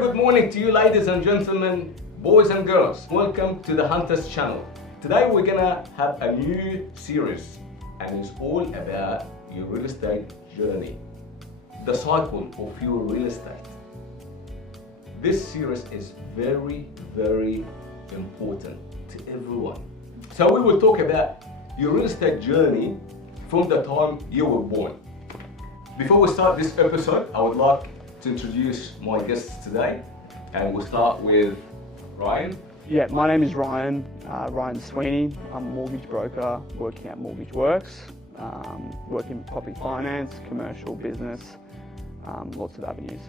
very good morning to you ladies and gentlemen, boys and girls. Welcome to the Hunters channel. Today we're gonna have a new series and it's all about your real estate journey. The cycle of your real estate. This series is very, very important to everyone. So we will talk about your real estate journey from the time you were born. Before we start this episode, I would like to introduce my guests today, and we'll start with Ryan. Yeah, my name is Ryan, Ryan Sweeney. I'm a mortgage broker working at Mortgage Works, working in property finance, commercial business, lots of avenues.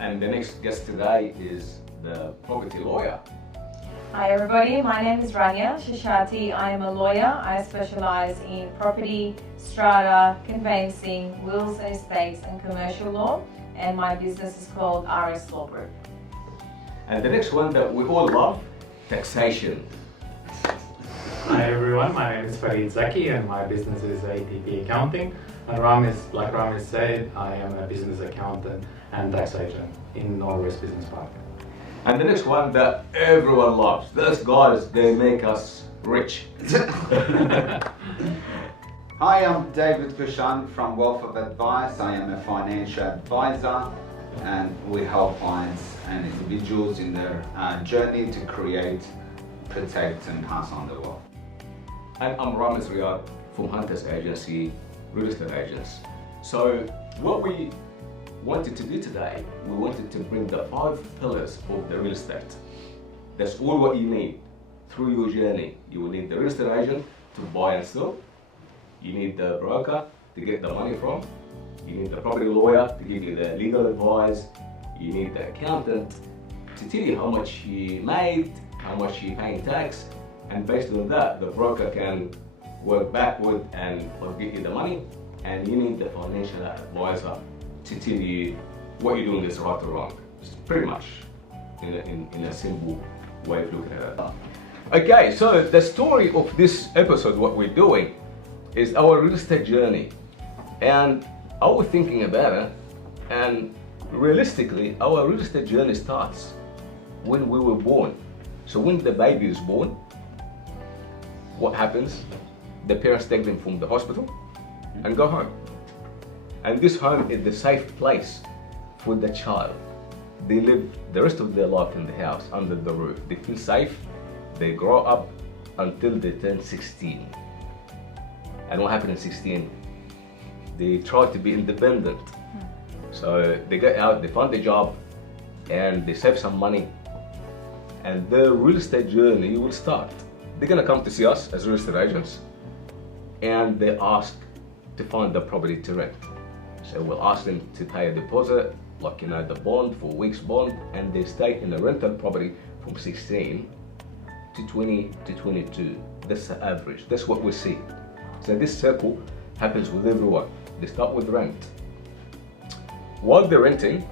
And the next guest today is the property lawyer. Hi everybody, my name is Rania Shashati. I am a lawyer. I specialize in property, strata, conveyancing, wills and estates and commercial law, and my business is called RS Law Group. And the next one that we all love, taxation. Hi everyone, my name is Farid Zaki and my business is APP Accounting. And like Ramesh said, I am a business accountant and tax agent in Norwest Business Park. And the next one that everyone loves. Those guys, they make us rich. Hi, I'm David Kashan from Wealth of Advice. I am a financial advisor and we help clients and individuals in their journey to create, protect and pass on the wealth. And I'm Ramesh Riyad from Hunters Agency, Real Estate Agents. So what we wanted to do today, we wanted to bring the 5 pillars of the real estate. That's all what you need through your journey. You will need the real estate agent to buy and sell. You need the broker to get the money from. You need the property lawyer to give you the legal advice. You need the accountant to tell you how much you made, how much you pay in tax, and based on that, the broker can work backward and give you the money. And you need the financial advisor to tell you what you're doing is right or wrong. It's pretty much in a simple way of looking at it. Okay, so the story of this episode, what we're doing, is our real estate journey. And I was thinking about it, and realistically, our real estate journey starts when we were born. So when the baby is born, what happens? The parents take them from the hospital and go home. And this home is the safe place for the child. They live the rest of their life in the house, under the roof. They feel safe, they grow up until they turn 16. And what happened at 16? They try to be independent. So they get out, they find a job, and they save some money. And their real estate journey will start. They're gonna come to see us as real estate agents, and they ask to find the property to rent. So we'll ask them to pay a deposit, like the bond, 4 weeks bond, and they stay in the rental property from 16 to 20 to 22. That's the average, that's what we see. So this circle happens with everyone. They start with rent. While they're renting,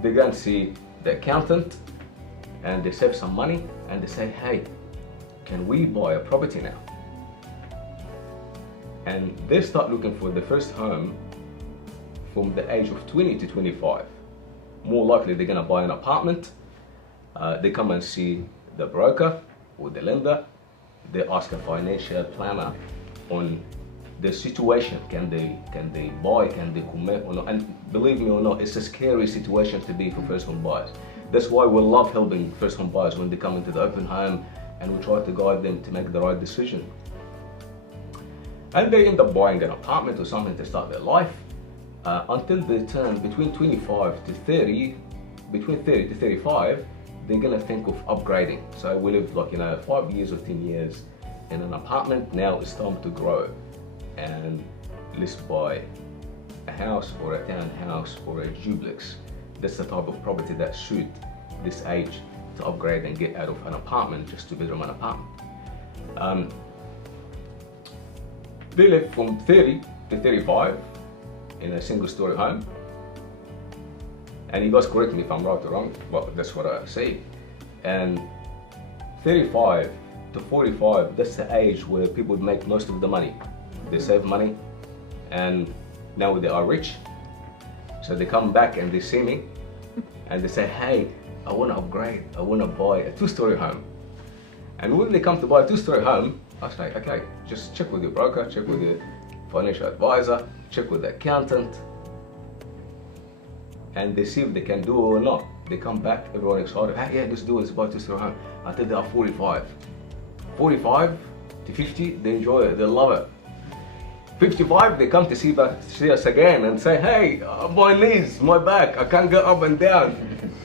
they go and see the accountant and they save some money and they say, hey, can we buy a property now? And they start looking for the first home from the age of 20 to 25. More likely they're gonna buy an apartment. They come and see the broker or the lender. They ask a financial planner on the situation. Can they buy, can they commit or not? And believe me or not, it's a scary situation to be for first home buyers. That's why we love helping first home buyers when they come into the open home, and we try to guide them to make the right decision. And they end up buying an apartment or something to start their life until they turn between 25 to 30, between 30 to 35, they're gonna think of upgrading. So we live 5 years or 10 years in an apartment. Now it's time to grow and let's buy a house or a townhouse or a duplex. That's the type of property that suit this age to upgrade and get out of an apartment, just 2-bedroom an apartment. They live from 30 to 35 in a single-story home. And you guys correct me if I'm right or wrong, but that's what I say. And 35 to 45, that's the age where people make most of the money. They save money, and now they are rich. So they come back and they see me, and they say, hey, I want to upgrade, I want to buy a 2-story home. And when they come to buy a 2-story home, I say, okay, just check with your broker, check with your financial advisor, check with the accountant, and they see if they can do it or not. They come back, everyone excited, hey, yeah, let's do it, let's buy a 2-story home. Until they are 45 to 50, they enjoy it, they love it. 55, they come to see us again and say, hey, my knees, my back, I can't go up and down.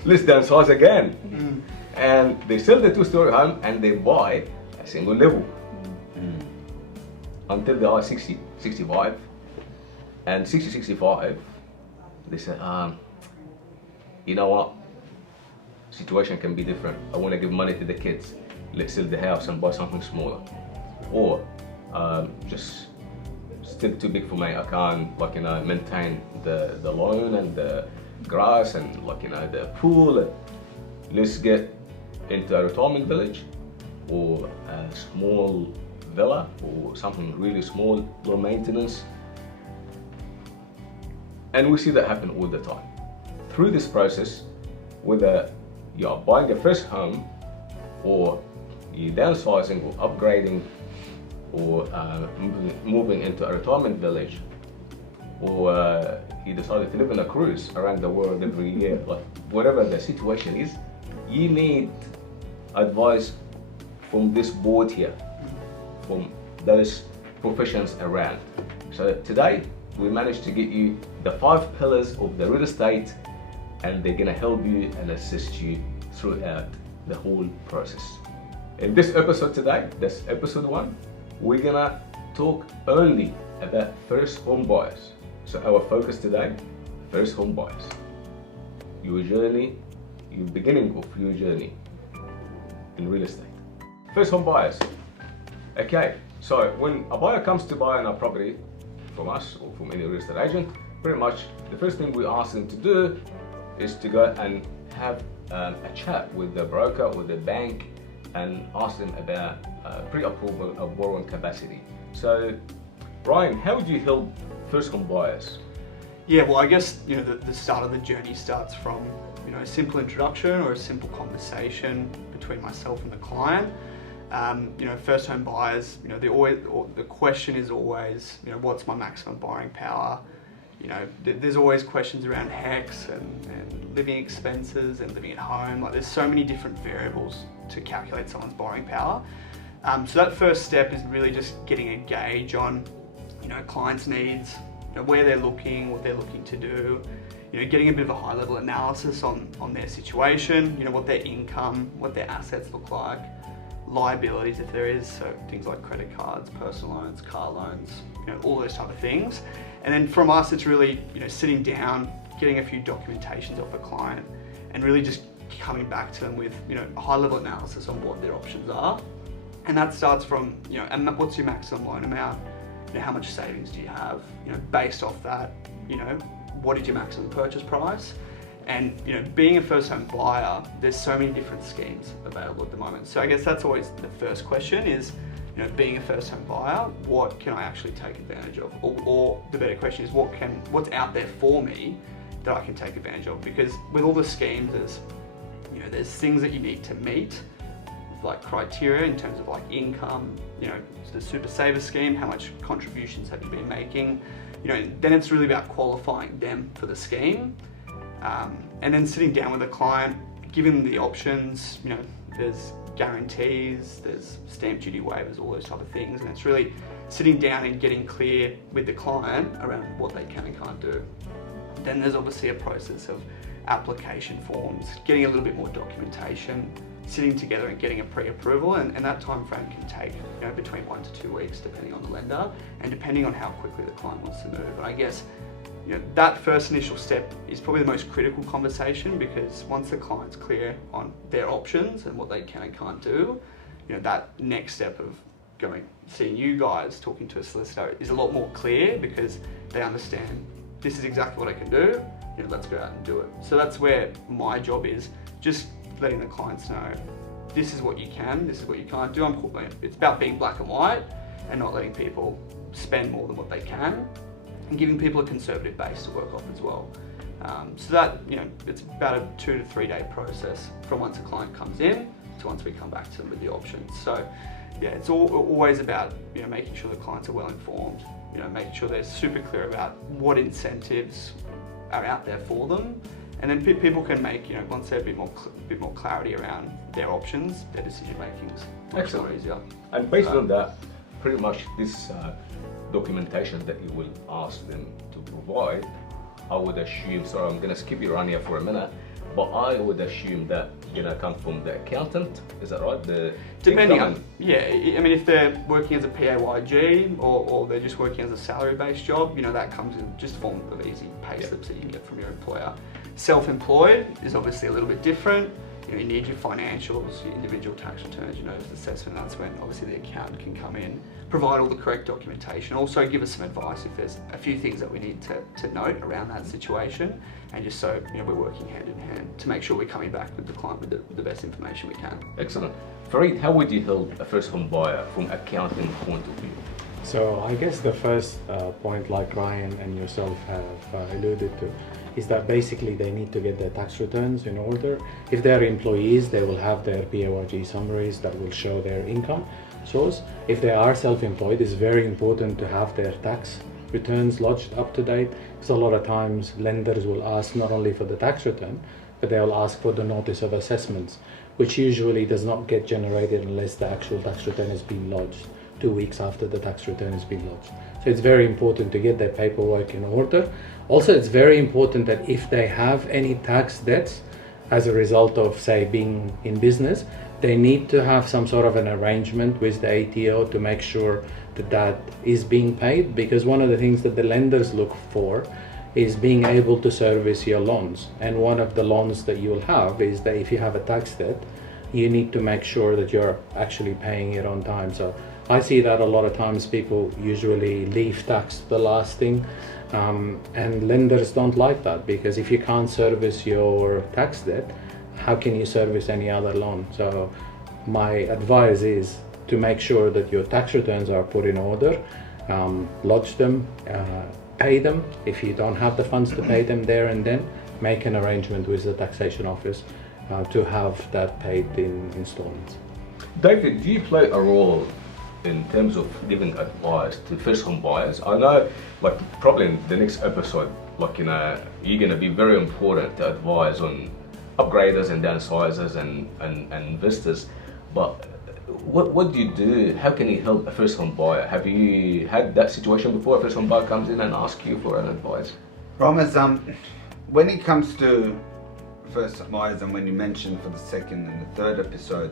Let's downsize again. And they sell the 2-story home and they buy a single level. Until they are 60, 65. And 60, 65, they say, you know what? Situation can be different. I want to give money to the kids. Let's sell the house and buy something smaller. Or just still too big for me. I can't, like, maintain the lawn and the grass and, like, the pool. Let's get into a retirement village or a small villa or something really small, low maintenance. And we see that happen all the time. Through this process, whether you're buying a first home or you're downsizing or upgrading or moving into a retirement village, or you decided to live in a cruise around the world every year, like whatever the situation is, you need advice from this board here, from those professions around. So today we managed to get you the 5 pillars of the real estate, and they're gonna help you and assist you throughout the whole process. In this episode today, this episode 1, we're gonna talk only about first home buyers. So our focus today, first home buyers. Your journey, your beginning of your journey in real estate. First home buyers. Okay, so when a buyer comes to buy a property from us or from any real estate agent, pretty much the first thing we ask them to do is to go and have a chat with the broker or the bank and ask them about pre-approval of borrowing capacity. So, Ryan, how would you help first home buyers? Yeah, well, I guess the start of the journey starts from a simple introduction or a simple conversation between myself and the client. First home buyers, the question is always, what's my maximum borrowing power? There's always questions around HEX and living expenses and living at home. Like, there's so many different variables to calculate someone's borrowing power. So that first step is really just getting a gauge on, clients' needs, where they're looking, what they're looking to do, getting a bit of a high level analysis on their situation, what their income, what their assets look like, liabilities if there is, so things like credit cards, personal loans, car loans, all those type of things. And then from us, it's really, sitting down, getting a few documentations off the client and really just coming back to them with, a high level analysis on what their options are. And that starts from, and what's your maximum loan amount? How much savings do you have? Based off that, what is your maximum purchase price? And being a first home buyer, there's so many different schemes available at the moment. So I guess that's always the first question is, being a first home buyer, what can I actually take advantage of? Or the better question is, what's out there for me that I can take advantage of? Because with all the schemes, there's things that you need to meet, like criteria in terms of like income, the super saver scheme, how much contributions have you been making? Then it's really about qualifying them for the scheme. And then sitting down with a client, giving them the options, there's guarantees, there's stamp duty waivers, all those type of things. And it's really sitting down and getting clear with the client around what they can and can't do. Then there's obviously a process of application forms, getting a little bit more documentation, sitting together and getting a pre-approval, and that time frame can take between 1 to 2 weeks depending on the lender and depending on how quickly the client wants to move. And I guess that first initial step is probably the most critical conversation, because once the client's clear on their options and what they can and can't do, that next step of seeing you guys, talking to a solicitor is a lot more clear, because they understand this is exactly what I can do, let's go out and do it. So that's where my job is, just letting the clients know this is what you can, this is what you can't do. It's about being black and white and not letting people spend more than what they can, and giving people a conservative base to work off as well. So that, it's about a 2 to 3 day process from once a client comes in to once we come back to them with the options. So yeah, it's always about, making sure the clients are well informed, making sure they're super clear about what incentives are out there for them. And then people can make, once they're a bit more clarity around their options, their decision making's much more easier. And based on that, pretty much this documentation that you will ask them to provide, I would assume, sorry, I'm going to skip you, Rania, for a minute, but I would assume that come from the accountant, is that right? Depending on, if they're working as a PAYG or they're just working as a salary-based job, that comes in just form of easy pay slips that you can get from your employer. Self-employed is obviously a little bit different. You need your financials, your individual tax returns, your notice of assessment. That's when obviously the accountant can come in, provide all the correct documentation, also give us some advice if there's a few things that we need to note around that situation, and just so we're working hand in hand to make sure we're coming back with the client with the best information we can. Excellent. Farid, how would you help a first home buyer from accounting point of view? So I guess the first point, like Ryan and yourself have alluded to, is that basically they need to get their tax returns in order. If they're employees, they will have their PAYG summaries that will show their income source. If they are self-employed, it's very important to have their tax returns lodged up to date, because a lot of times lenders will ask not only for the tax return, but they'll ask for the notice of assessments, which usually does not get generated unless the actual tax return has been lodged 2 weeks after the tax return has been lodged. So it's very important to get their paperwork in order. Also, it's very important that if they have any tax debts as a result of, say, being in business, they need to have some sort of an arrangement with the ATO to make sure that that is being paid, because one of the things that the lenders look for is being able to service your loans. And one of the loans that you'll have is that if you have a tax debt, you need to make sure that you're actually paying it on time. So I see that a lot of times people usually leave tax the last thing, and lenders don't like that, because if you can't service your tax debt, how can you service any other loan? So my advice is to make sure that your tax returns are put in order, lodge them, pay them. If you don't have the funds to pay them there and then, make an arrangement with the taxation office to have that paid in installments. David, do you play a role in terms of giving advice to first home buyers? I know, probably in the next episode, you're gonna be very important to advise on upgraders and downsizers and investors. But what do you do? How can you help a first home buyer? Have you had that situation before? A first home buyer comes in and asks you for an advice? Ramaz, when it comes to first home buyers, and when you mentioned for the second and the third episode,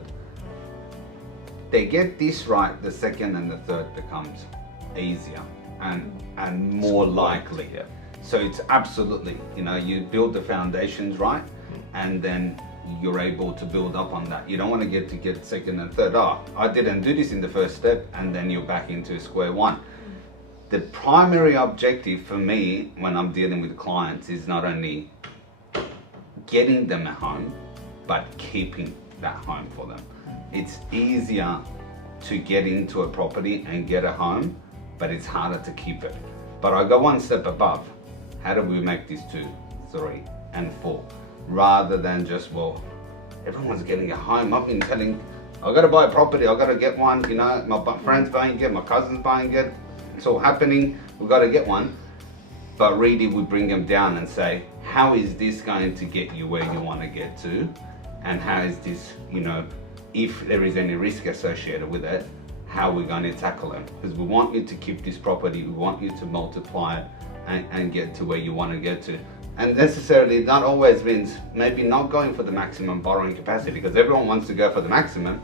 they get this right, the second and the third becomes easier and more likely. Yeah. So it's absolutely, you build the foundations right, and then you're able to build up on that. You don't want to get second and third. I didn't do this in the first step, and then you're back into square one. The primary objective for me when I'm dealing with clients is not only getting them a home, but keeping that home for them. It's easier to get into a property and get a home, but it's harder to keep it. But I go one step above. How do we make this 2, 3, and 4? Rather than just, everyone's getting a home. I've been telling, I gotta buy a property, I gotta get one, my friend's buying it, my cousin's buying it, it's all happening, we gotta get one. But really we bring them down and say, how is this going to get you where you wanna get to? And how is this, if there is any risk associated with it, how we're going to tackle it. Because we want you to keep this property, we want you to multiply it and get to where you want to get to. And necessarily that always means maybe not going for the maximum borrowing capacity, because everyone wants to go for the maximum,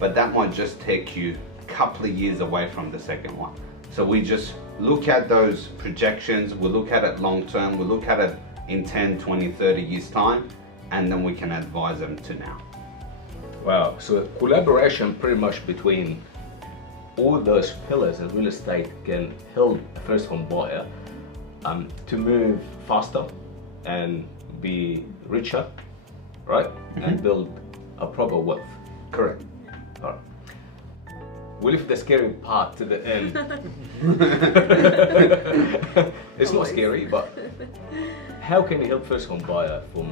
but that might just take you a couple of years away from the second one. So we just look at those projections, we look at it long term, we look at it in 10, 20, 30 years time, and then we can advise them to now. Wow, so collaboration pretty much between all those pillars in real estate can help a first home buyer to move faster and be richer, right? And build a proper wealth. Correct. All right. We'll leave the scary part to the end. It's not scary, but how can you help first home buyer from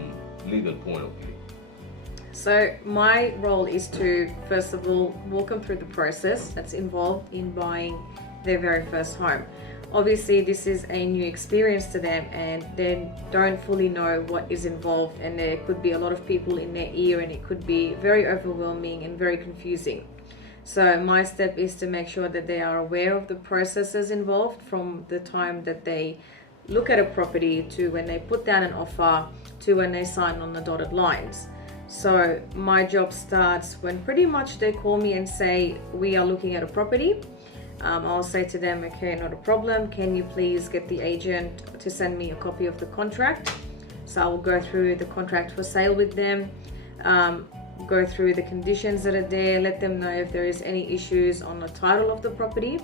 legal point of view? So my role is to, first of all, walk them through the process that's involved in buying their very first home. Obviously, this is a new experience to them and they don't fully know what is involved, and there could be a lot of people in their ear and it could be very overwhelming and very confusing. So my step is to make sure that they are aware of the processes involved from the time that they look at a property to when they put down an offer to when they sign on the dotted lines. So my job starts when pretty much they call me and say, we are looking at a property. I'll say to them, okay, not a problem. Can you please get the agent to send me a copy of the contract? So I will go through the contract for sale with them, go through the conditions that are there, let them know if there is any issues on the title of the property.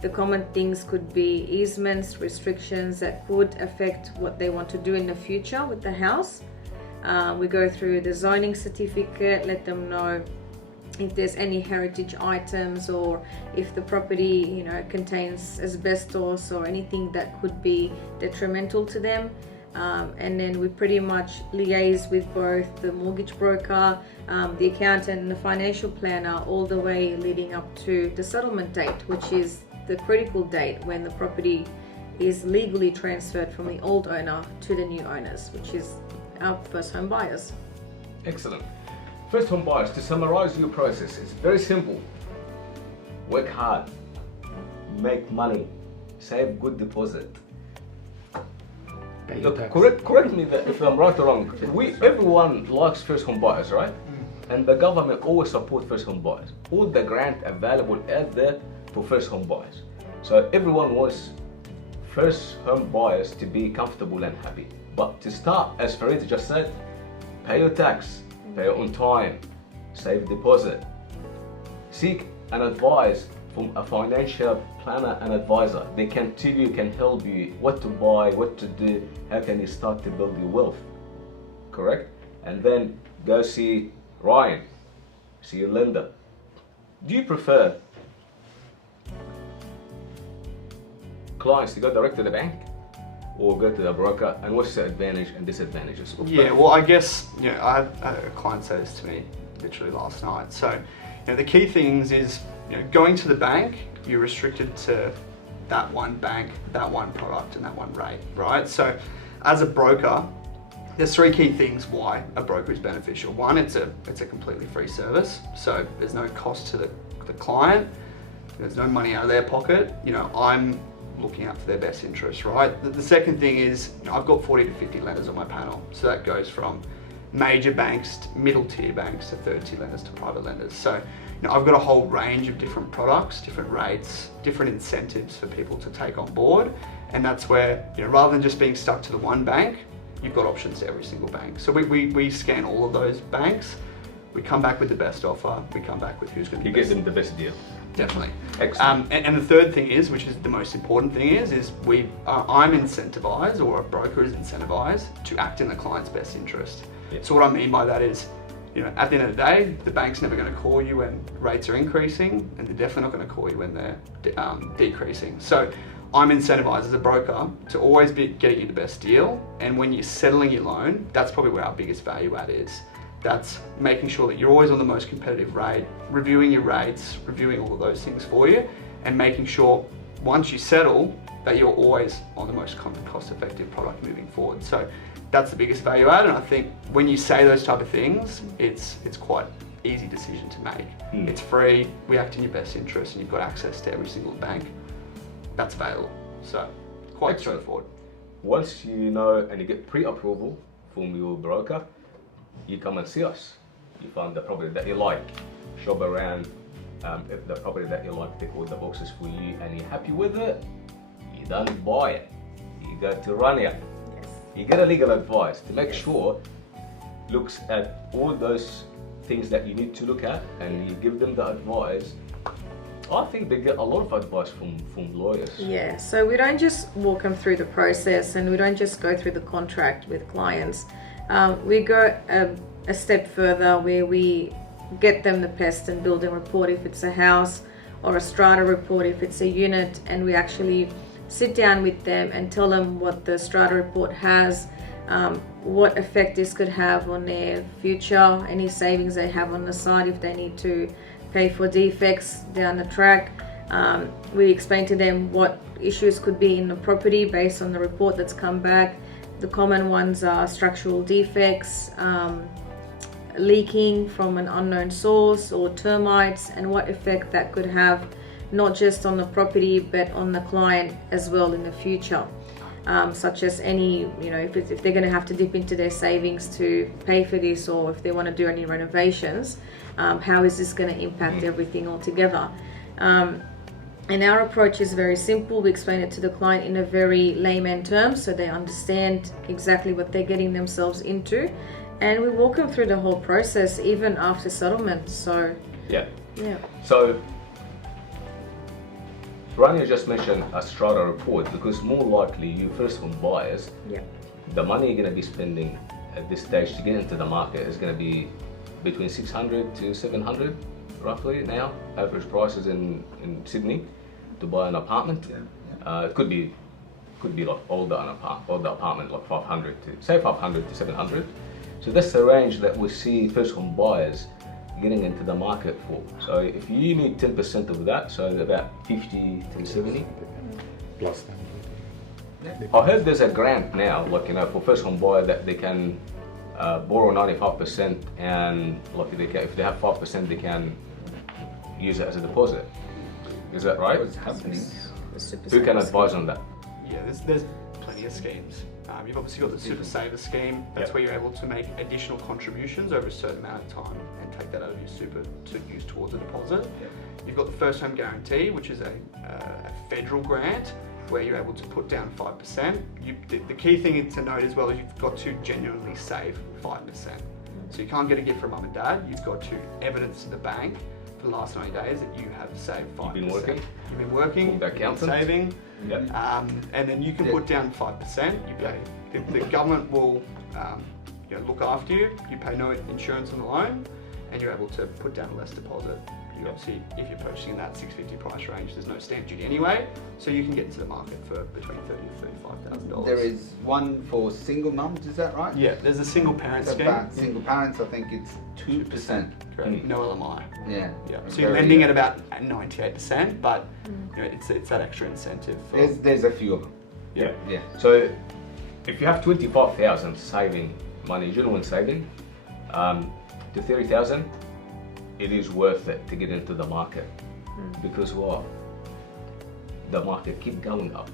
The common things could be easements, restrictions that could affect what they want to do in the future with the house. We go through the zoning certificate, let them know if there's any heritage items or if the property, contains asbestos or anything that could be detrimental to them. And then we pretty much liaise with both the mortgage broker, the accountant and the financial planner all the way leading up to the settlement date, which is the critical date when the property is legally transferred from the old owner to the new owners, which is our first home buyers. Excellent. First home buyers, to summarize your process, it's very simple. Work hard, make money, save good deposit. Look, correct me if I'm right or wrong. Everyone likes first home buyers, right? And the government always supports first home buyers. All the grant available out there for first home buyers. So everyone wants first home buyers to be comfortable and happy. But to start, as Farid just said, pay your tax, pay on time, save deposit, seek an advice from a financial planner and advisor. They can tell you, can help you what to buy, what to do, how can you start to build your wealth, correct? And then go see Ryan, see your lender. Do you prefer clients to go direct to the bank or go to the broker, and what's the advantage and disadvantages? Yeah, well, I guess, I had a client say this to me literally last night. So, the key things is, going to the bank, you're restricted to that one bank, that one product, and that one rate, right? So, as a broker, there's three key things why a broker is beneficial. One, it's a completely free service, so there's no cost to the client. There's no money out of their pocket. I'm looking out for their best interest, right? The second thing is, I've got 40 to 50 lenders on my panel. So that goes from major banks, to middle tier banks, to third tier lenders, to private lenders. So, I've got a whole range of different products, different rates, different incentives for people to take on board. And that's where, rather than just being stuck to the one bank, you've got options to every single bank. So we scan all of those banks. We come back with the best offer. We come back with who's going to be You get them the best deal. Definitely. Excellent. And the third thing is, which is the most important thing is I'm incentivized, or a broker is incentivized to act in the client's best interest. Yeah. So what I mean by that is, at the end of the day, the bank's never going to call you when rates are increasing, and they're definitely not going to call you when they're decreasing. So I'm incentivized as a broker to always be getting you the best deal. And when you're settling your loan, that's probably where our biggest value add is. That's making sure that you're always on the most competitive rate, reviewing your rates, reviewing all of those things for you, and making sure once you settle that you're always on the most cost-effective product moving forward. So that's the biggest value add, and I think when you say those type of things, it's quite easy decision to make. It's free, we act in your best interest, and you've got access to every single bank that's available. So quite straightforward. Once you know and you get pre-approval from your broker, you come and see us. You find the property that you like, shop around. If the property that you like tick all the boxes for you and you're happy with it, you don't buy it. You go to Rania. Yes. You get a legal advice to make sure looks at all those things that you need to look at, and you give them the advice. I think they get a lot of advice from lawyers. Yeah, so we don't just walk them through the process, and we don't just go through the contract with clients. We go a step further where we get them the pest and building report if it's a house, or a strata report if it's a unit, and we actually sit down with them and tell them what the strata report has, what effect this could have on their future, any savings they have on the side if they need to pay for defects down the track. We explain to them what issues could be in the property based on the report that's come back. The common ones are structural defects, leaking from an unknown source, or termites, and what effect that could have not just on the property but on the client as well in the future. Such as any, if they're going to have to dip into their savings to pay for this, or if they want to do any renovations, how is this going to impact everything altogether? And our approach is very simple. We explain it to the client in a very layman terms so they understand exactly what they're getting themselves into, and we walk them through the whole process even after settlement. So yeah. So Rania just mentioned a strata report, because more likely you first home buyers, the money you're going to be spending at this stage to get into the market is going to be between 600 to 700 roughly now, average prices in Sydney to buy an apartment. It could be like older apartment, like 500 to 700. So that's the range that we see first home buyers getting into the market for. So if you need 10% of that, so about 50 to 70. Plus 10. I heard there's a grant now, like for first home buyer, that they can borrow 95%, and like if they have 5%, they can use it as a deposit. Is that right? What's happening? Who can advise on that? Yeah, there's plenty of schemes. You've obviously got the Super Saver scheme. That's where you're able to make additional contributions over a certain amount of time and take that out of your super to use towards a deposit. You've got the First Home Guarantee, which is a federal grant where you're able to put down 5%. The key thing to note as well is you've got to genuinely save 5%. So you can't get a gift from mum and dad. You've got to evidence to the bank for the last 90 days that you have saved 5%. You've been working? You've been working, The accountant? saving. Yep. And then you can put down 5%. You pay. The government will look after you. You pay no insurance on the loan, and you're able to put down a less deposit. You obviously, if you're purchasing in that 650 price range, there's no stamp duty anyway, so you can get into the market for between $30,000 to $35,000. There is one for single mums, is that right? Yeah, there's a single parent So scheme. about single parents, I think it's 2%. Correct. No LMI. Yeah. So you're lending at about 98%, but it's that extra incentive. There's a few of them. Yeah. Yeah. So if you have 25,000 saving money, genuine saving, to 30,000, it is worth it to get into the market. Because what? The market keep going up.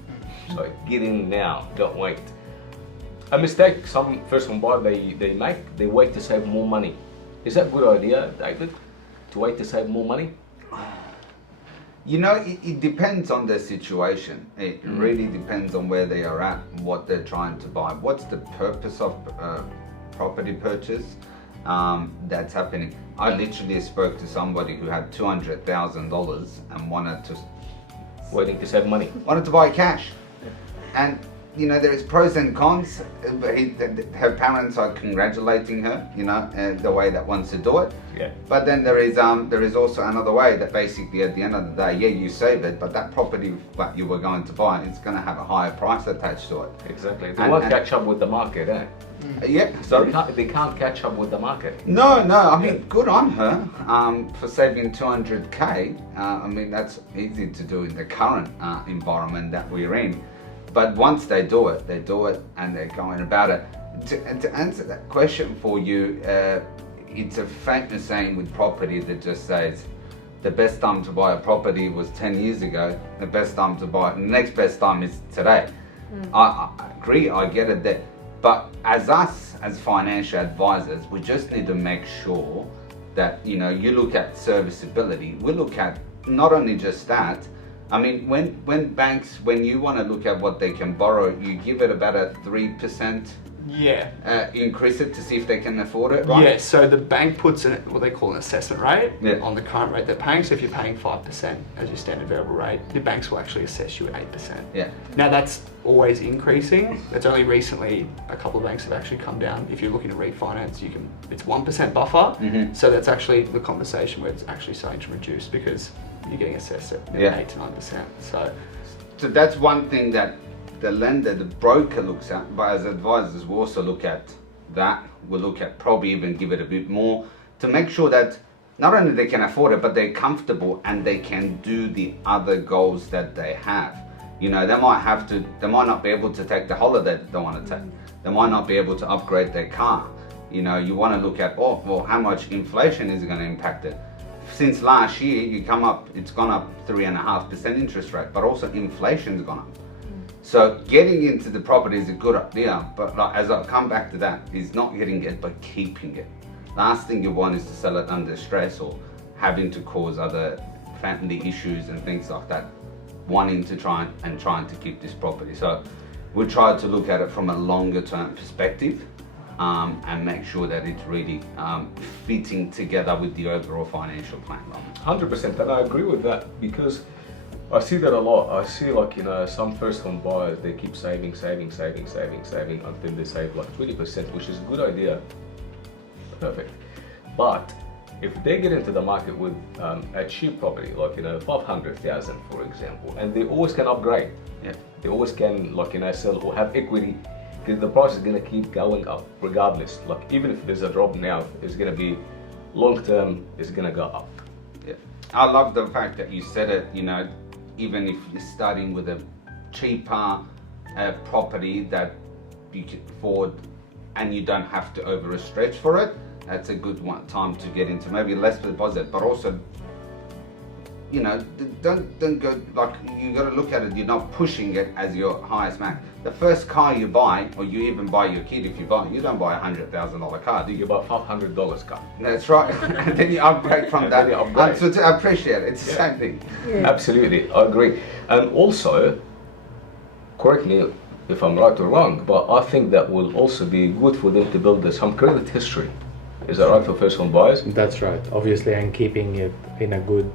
So get in now, don't wait. A mistake some first home buyer they make, they wait to save more money. Is that a good idea, David? To wait to save more money? It depends on their situation. It really depends on where they are at and what they're trying to buy. What's the purpose of property purchase that's happening? I literally spoke to somebody who had $200,000 and wanted Waiting to save money. to buy cash. And there is pros and cons. But her parents are congratulating her, the way that wants to do it. Yeah. But then there is also another way that basically at the end of the day, you save it, but that property that you were going to buy, it's going to have a higher price attached to it. Exactly. They won't catch up with the market, eh? Yeah. Sorry. They can't catch up with the market. No. I mean, good on her for saving 200K. I mean, that's easy to do in the current environment that we're in. But once they do it, and they're going about it. To answer that question for you, it's a famous saying with property that just says, the best time to buy a property was 10 years ago. The best time to buy it, the next best time is today. I agree, I get it there. But as us, as financial advisors, we just need to make sure that, you look at serviceability. We look at not only just that. I mean, when banks, when you want to look at what they can borrow, you give it about a 3%. Increase it to see if they can afford it, right? Yeah, so the bank puts in what they call an assessment rate on the current rate they're paying. So if you're paying 5% as your standard variable rate, the banks will actually assess you at 8%. Yeah. Now that's always increasing. It's only recently a couple of banks have actually come down. If you're looking to refinance, it's 1% buffer. So that's actually the conversation where it's actually starting to reduce because you're getting assessed at 8 to 9%. So that's one thing that the lender, the broker looks at, but as advisors we also look at that. We'll look at probably even give it a bit more to make sure that not only they can afford it, but they're comfortable and they can do the other goals that they have. You know, they might not be able to take the holiday that they want to take. They might not be able to upgrade their car. You know, you want to look at, oh, well, how much inflation is going to impact it? Since last year, it's gone up 3.5% interest rate, but also inflation's gone up. So getting into the property is a good idea, but like, as I come back to that, is not getting it, but keeping it. Last thing you want is to sell it under stress or having to cause other family issues and things like that, wanting to trying to keep this property. So we try to look at it from a longer term perspective and make sure that it's really fitting together with the overall financial plan. 100%, and I agree with that because I see that a lot. I see, like, you know, some first home buyers, they keep saving until they save like 20%, which is a good idea. Perfect. But if they get into the market with a cheap property, like, you know, 500,000 for example, and they always can upgrade, they always can, like, you know, sell or have equity, because the price is going to keep going up regardless. Like, even if there's a drop now, it's going to be long term, it's going to go up. Yeah, I love the fact that you said it. You know, even if you're starting with a cheaper property that you can afford and you don't have to overstretch for it, that's a good time to get into. Maybe less deposit, but also, you know, don't go, like, you got to look at it, you're not pushing it as your highest max. The first car you buy, or you even buy your kid if you buy, you don't buy a $100,000 car, do you? You buy $500 car. That's right. And then you upgrade from that. So to appreciate it, it's the same thing. Yeah. Absolutely, I agree. And also, correct me if I'm right or wrong, but I think that will also be good for them to build some credit history. Is that right for first home buyers? That's right, obviously, and keeping it in a good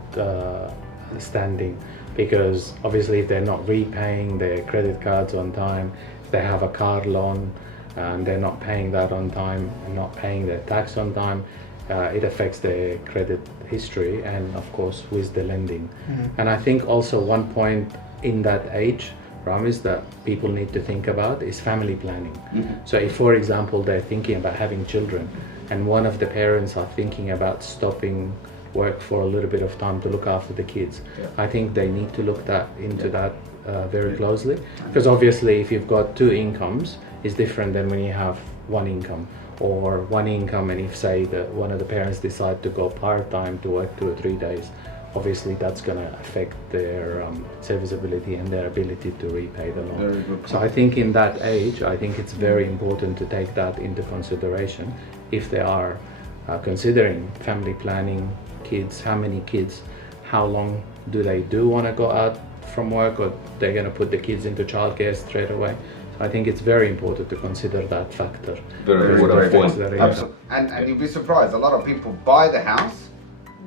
standing, because obviously if they're not repaying their credit cards on time, if they have a car loan and they're not paying that on time and not paying their tax on time, it affects their credit history and of course with the lending. And I think also one point in that age, Ramis, that people need to think about is family planning. So if, for example, they're thinking about having children and one of the parents are thinking about stopping work for a little bit of time to look after the kids, I think they need to look into that very closely, because obviously if you've got two incomes, it's different than when you have one income, or one income and if, say, one of the parents decide to go part-time to work 2 or 3 days, obviously that's going to affect their serviceability and their ability to repay the loan. So I think in that age, I think it's very important to take that into consideration if they are considering family planning, kids, how many kids, how long do they want to go out from work, or they're going to put the kids into childcare straight away. So I think it's very important to consider that factor. Very important point. Absolutely. And you'd be surprised, a lot of people buy the house,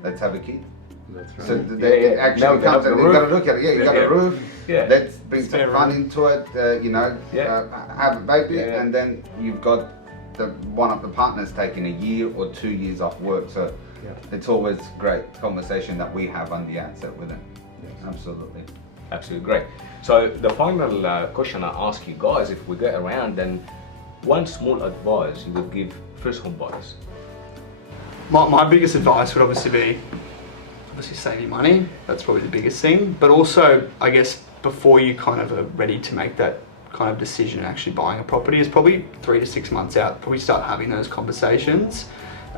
let's have a kid. That's right. So it actually comes and you've got to look at it. You got a roof, let's bring some fun into it, you know, have a baby, and then you've got one of the partners taking a year or 2 years off work. So it's always great conversation that we have on the outset with them. Absolutely. Absolutely great. So the final question I ask you guys, if we get around, then one small advice you would give first home buyers. My biggest advice would obviously be saving money. That's probably the biggest thing. But also, I guess, before you kind of are ready to make that kind of decision and actually buying a property, is probably 3 to 6 months out, probably start having those conversations.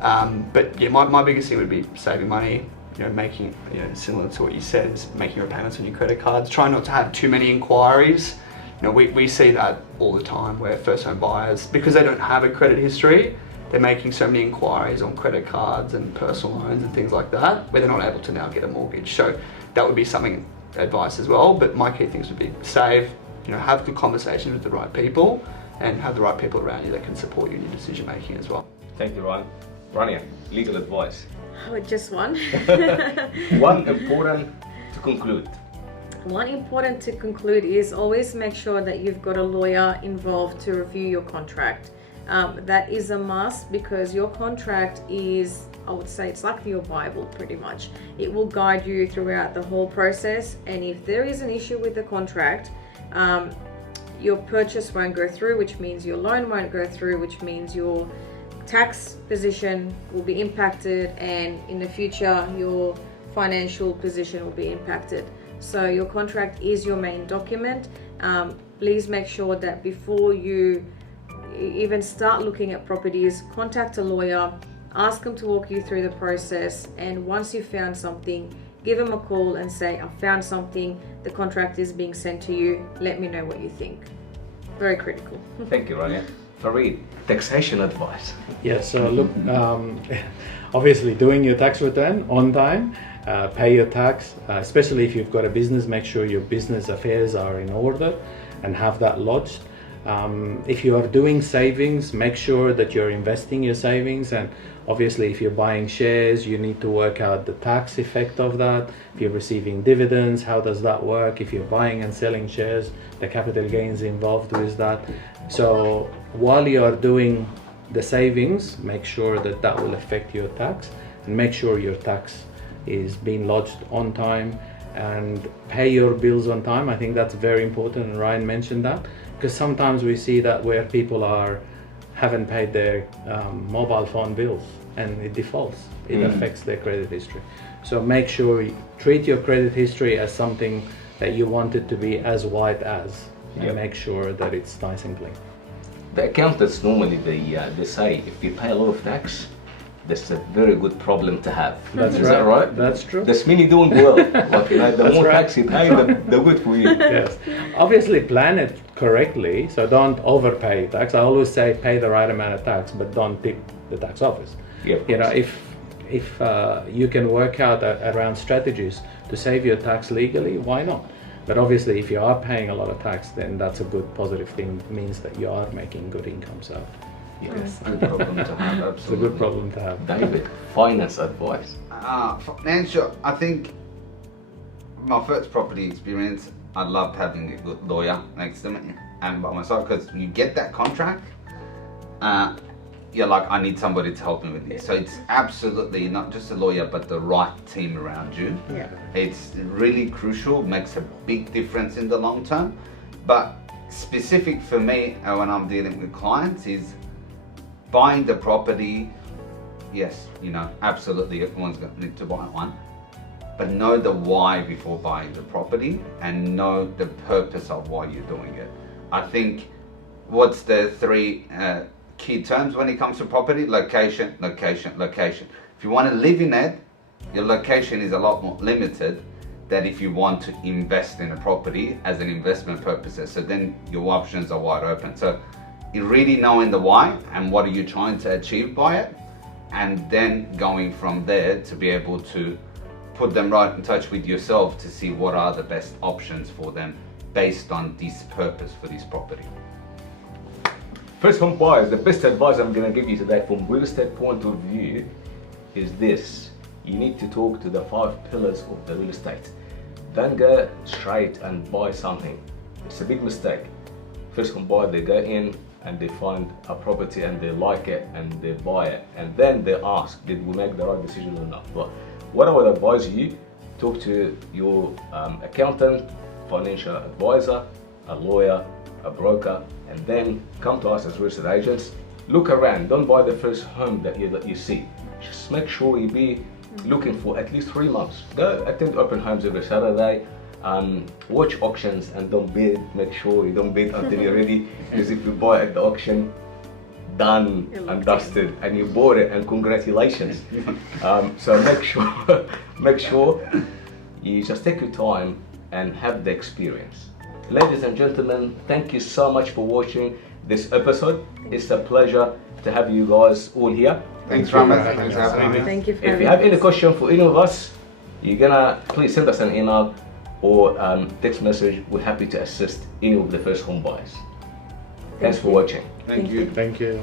But yeah, my biggest thing would be saving money, you know, making, you know, similar to what you said, is making repayments on your credit cards. Try not to have too many inquiries. You know, we see that all the time where first home buyers, because they don't have a credit history, they're making so many inquiries on credit cards and personal loans and things like that, where they're not able to now get a mortgage. So that would be something, advice as well. But my key things would be save, you know, have good conversations with the right people, and have the right people around you that can support you in your decision making as well. Thank you, Ryan. Rania, legal advice. Oh, just one. One important to conclude. One important to conclude is always make sure that you've got a lawyer involved to review your contract. That is a must, because your contract is, I would say, it's like your Bible pretty much. It will guide you throughout the whole process, and if there is an issue with the contract, your purchase won't go through, which means your loan won't go through, which means your tax position will be impacted, and in the future your financial position will be impacted. So your contract is your main document. Please make sure that before you even start looking at properties, contact a lawyer, ask them to walk you through the process, and once you've found something, give them a call and say, I found something, the contract is being sent to you, let me know what you think. Very critical. Thank you, Rania. Farid, taxation advice. Yeah, so look, obviously doing your tax return on time, pay your tax, especially if you've got a business, make sure your business affairs are in order and have that lodged. If you are doing savings, make sure that you're investing your savings, and obviously if you're buying shares, you need to work out the tax effect of that. If you're receiving dividends, how does that work? If you're buying and selling shares, the capital gains involved with that. So while you are doing the savings, make sure that that will affect your tax, and make sure your tax is being lodged on time, and pay your bills on time. I think that's very important, and Ryan mentioned that, because sometimes we see that where people haven't paid their mobile phone bills and it defaults. It affects their credit history. So make sure you treat your credit history as something that you want it to be as white as, and make sure that it's nice and clean. The accountants normally they say if you pay a lot of tax, that's a very good problem to have. Is that right? That's true. That's mean you're doing well. Like, the more tax you pay, the good for you. Yes. Obviously plan it correctly, so don't overpay tax. I always say pay the right amount of tax, but don't tip the tax office. Yeah, you know, if you can work out around strategies to save your tax legally, why not? But obviously if you are paying a lot of tax, then that's a good positive thing. It means that you are making good income. So yes, good problem to have. Absolutely. It's a good problem to have. David, finance advice. Financial, I think my first property experience, I loved having a good lawyer next to me and by my side, because you get that contract, you're like, I need somebody to help me with this. So it's absolutely not just a lawyer, but the right team around you. Yeah. It's really crucial, makes a big difference in the long term. But specific for me when I'm dealing with clients is buying the property. Yes, you know, absolutely everyone's going to need to buy one, but know the why before buying the property, and know the purpose of why you're doing it. I think what's the three key terms when it comes to property? Location, location, location. If you want to live in it, your location is a lot more limited than if you want to invest in a property as an investment purposes. So then your options are wide open. So you're really knowing the why and what are you trying to achieve by it, and then going from there to be able to put them right in touch with yourself to see what are the best options for them based on this purpose for this property. First home buyers, the best advice I'm going to give you today from real estate point of view is this. You need to talk to the 5 pillars of the real estate. Don't go straight and buy something. It's a big mistake. First home buyer, they go in and they find a property and they like it and they buy it, and then they ask, did we make the right decision or not? But what I would advise you, talk to your accountant, financial advisor, a lawyer, a broker, and then come to us as real estate agents. Look around, don't buy the first home that you see. Just make sure you be looking for at least 3 months. Go attend open homes every Saturday, watch auctions, and don't bid. Make sure you don't bid until you're ready, because if you buy at the auction, done and dusted, and you bought it, and congratulations. So make sure you just take your time and have the experience. Ladies and gentlemen, thank you so much for watching this episode. It's a pleasure to have you guys all here. Thanks, Rania. Thanks for having me. Thank you for If you have any question for any of us, you're gonna please send us an email or text message. We're happy to assist any of the first home buyers. Thanks for watching. Thank you. Thank you.